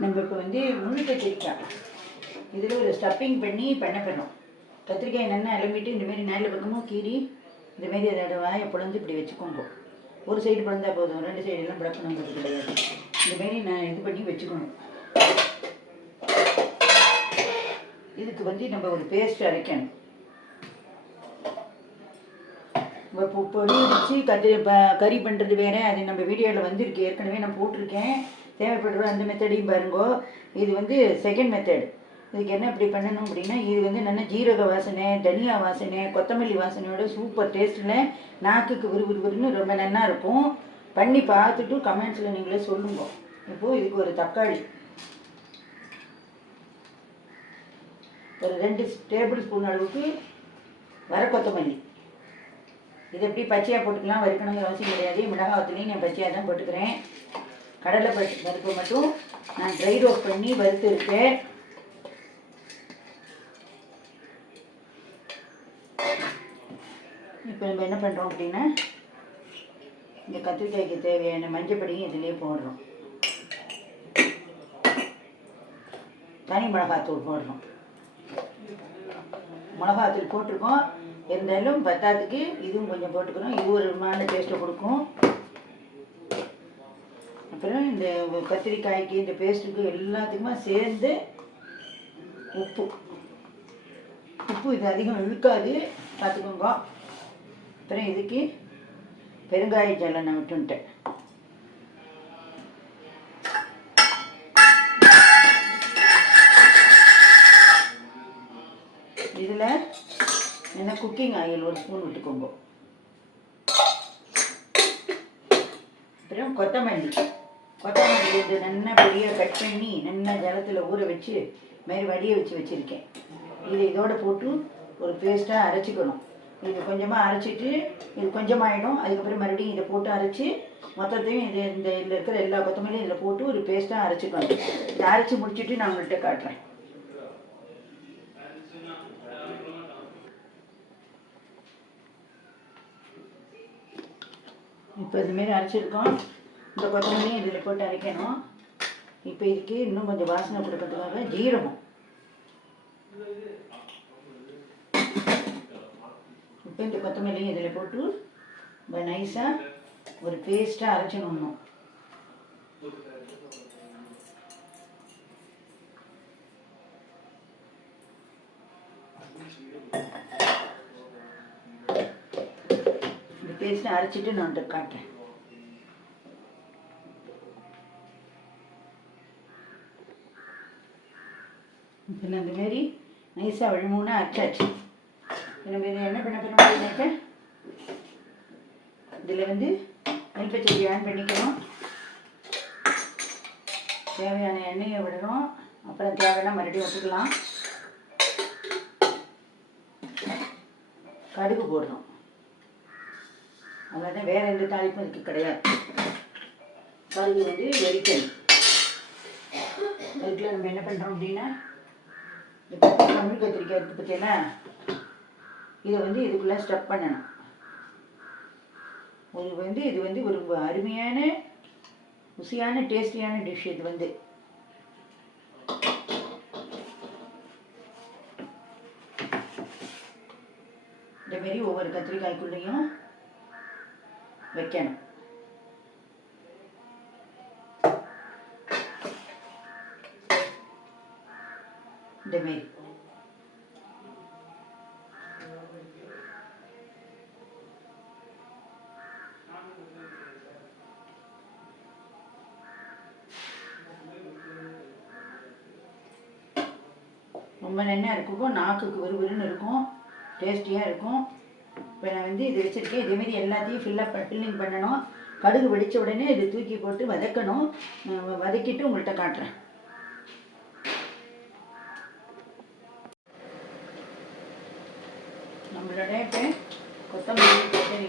நம்ம இப்போ வந்து முழு கத்திரிக்காய் இதில் ஒரு ஸ்டப்பிங் பண்ணி பண்ண பண்ணும் கத்திரிக்காய் நல்லா இளம்பிட்டு இந்தமாரி நேரில் பக்கமும் கீறி இந்தமாரி அதோட வாயை பிளந்து இப்படி வச்சுக்கோங்க. ஒரு சைடு பிளந்தா போதும் ரெண்டு சைடெல்லாம் பிளக்கணுங்கிறது கிடையாது. இந்தமாரி நான் இது பண்ணி வச்சுக்கணும். இதுக்கு வந்து நம்ம ஒரு பேஸ்ட் அரைக்கணும். இப்போ பொடி வச்சு கத்திரி ப கறி பண்ணுறது வேறு அது நம்ம வீடியோவில் வந்திருக்கு. ஏற்கனவே நான் போட்டிருக்கேன். தேவைப்படுற அந்த மெத்தடையும் பாருங்கோ. இது வந்து செகண்ட் மெத்தட் இதுக்கு என்ன இப்படி பண்ணணும் அப்படின்னா இது வந்து நல்ல ஜீரக வாசனை தனியா வாசனை கொத்தமல்லி வாசனையோட சூப்பர் டேஸ்ட்டில் நாக்குக்கு விறுவிறுவிறுன்னு ரொம்ப நல்லா இருக்கும். பண்ணி பார்த்துட்டு கமெண்ட்ஸில் நீங்களே சொல்லுங்க. இப்போது இதுக்கு ஒரு தக்காளி. ஒரு ரெண்டு டேபிள் ஸ்பூன் அளவுக்கு வர கொத்தமல்லி. இது எப்படி பச்சையாக போட்டுக்கலாம் வறுக்கணுங்கிற அவசியம் கிடையாது. மிளகாவத்துலேயும் நான் பச்சையாக தான் போட்டுக்கிறேன். கடலை பருப்பு பருப்பு மட்டும் நான் ட்ரை ரோஸ்ட் பண்ணி வறுத்து இருக்கேன் இப்போ நம்ம என்ன பண்ணுறோம் அப்படின்னா இந்த கத்திரிக்காய்க்கு தேவையான மஞ்சப்படியும் இதிலே போடுறோம். தனி மிளகாத்தூள் போடுறோம். மிளகாத்தூள் போட்டிருக்கோம். இருந்தாலும் பத்தாத்துக்கு இதுவும் கொஞ்சம் போட்டுக்கிறோம் இது ஒரு விதமான டேஸ்ட்டை கொடுக்கும். அப்புறம் இந்த கத்திரிக்காய்க்கு இந்த பேஸ்ட்டுக்கு எல்லாத்துக்குமே சேர்ந்து உப்பு. உப்பு இது அதிகம் இழுக்காது பார்த்துக்கோங்க. அப்புறம் இதுக்கு பெருங்காய ஜலம் நான் விட்டுன்ட்டேன் இதில் என்ன குக்கிங் ஆயில் ஒரு ஸ்பூன் விட்டுக்கோங்க. அப்புறம் கொத்தமல்லி. கொத்தமல்லி இது நல்லா பொடியாக கட் பண்ணி நல்லா ஜலத்தில் ஊற வச்சு மாரி வடிய வச்சு வச்சுருக்கேன். இது இதோட போட்டு ஒரு பேஸ்ட்டாக அரைச்சிக்கணும். இது கொஞ்சமாக அரைச்சிட்டு இது கொஞ்சமாகிடும் அதுக்கப்புறம் மறுபடியும் இதை போட்டு அரைச்சி மொத்தத்தையும் இது இந்த இதில் இருக்கிற எல்லா கொத்தமல்லியும் இதில் போட்டு ஒரு பேஸ்ட்டாக அரைச்சிக்கணும். இதை அரைச்சி முடிச்சிட்டு நான் உங்கள்கிட்ட காட்டுறேன். இப்போ இதுமாரி அரைச்சிருக்கோம். இந்த கொத்தமல்லியும் இதில் போட்டு அரைக்கணும். இப்போ இதுக்கு இன்னும் கொஞ்சம் வாசனை கொடுக்கறதுக்காக ஜீரகம். இப்போ இந்த கொத்தமல்லியும் இதில் போட்டு ரொம்ப நைஸாக ஒரு பேஸ்ட்டாக அரைச்சணும் இந்த பேஸ்ட்டை அரைச்சிட்டு நான் காட்டுறேன். பின்ன இந்த மாரி நைஸாக விழுமூணா அச்சாச்சு இப்ப நம்ம இதை என்ன பண்ண போகிறோம் அப்படின்னாக்க இதில் வந்து நெல்பச்சடி ஆன் பண்ணிக்கணும். தேவையான எண்ணெயை விடணும். அப்புறம் தேவைன்னா மறுபடியும் விட்டுக்கலாம் கடுகு போடணும். அவ்வளோதான் வேறு எந்த தாளிப்பும் இதுக்கு கிடையாது. கடுகு வந்து வெடிக்கணும். அதுக்குள்ள நம்ம என்ன பண்ணுறோம் அப்படின்னா இந்த தமிழ் கத்திரிக்காய் இருக்குது பார்த்தீங்களா இதை வந்து இதுக்குள்ளே ஸ்டப் பண்ணணும். ஒரு வந்து இது வந்து ஒரு அருமையான ருசியான டேஸ்டியான டிஷ் இது வந்து. இந்தமாரி ஒவ்வொரு கத்திரிக்காய்க்குள்ளேயும் வைக்கணும். இந்த மாரி ரொம்ப நல்லா இருக்கும் நாக்குக்கு விறுவிறுன்னு இருக்கும் டேஸ்டியாக இருக்கும். இப்போ நான் வந்து இது வச்சுருக்கேன். இதேமாரி எல்லாத்தையும் ஃபில்லப் ஃபில்லிங் பண்ணணும். கடுகு வெடித்த உடனே இது தூக்கி போட்டு வதக்கணும். வதக்கிட்டு உங்கள்கிட்ட காட்டுறேன். நம்மளோட இப்போ கொத்தமல்லி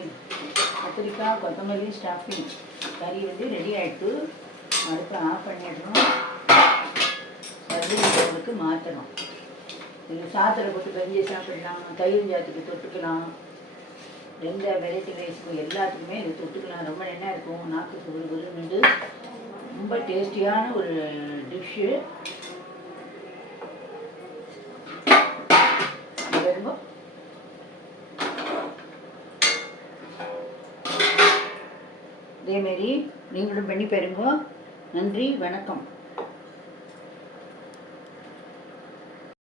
கத்திரிக்காய் கொத்தமல்லி ஸ்டாஃபிங் கறி வந்து ரெடி ஆகிட்டு அடுப்பு ஆஃப் பண்ணிடணும். கருவேப்பிலைக்கு மாற்றணும். நீங்கள் சாத்திரை போட்டு கஞ்சி சாப்பிடலாம் தயிர் ஜாத்துக்கு தொட்டுக்கலாம். எந்த வெரைட்டி ரைஸ்க்கும் எல்லாத்துக்குமே இது தொட்டுக்கலாம். ரொம்ப நல்லா இருக்கும். நாக்கு விறு விறுன்னு ரொம்ப டேஸ்டியான ஒரு டிஷ்ஷு பாருங்க இதேமாரி நீங்களும் பண்ணி பாருங்க நன்றி வணக்கம்.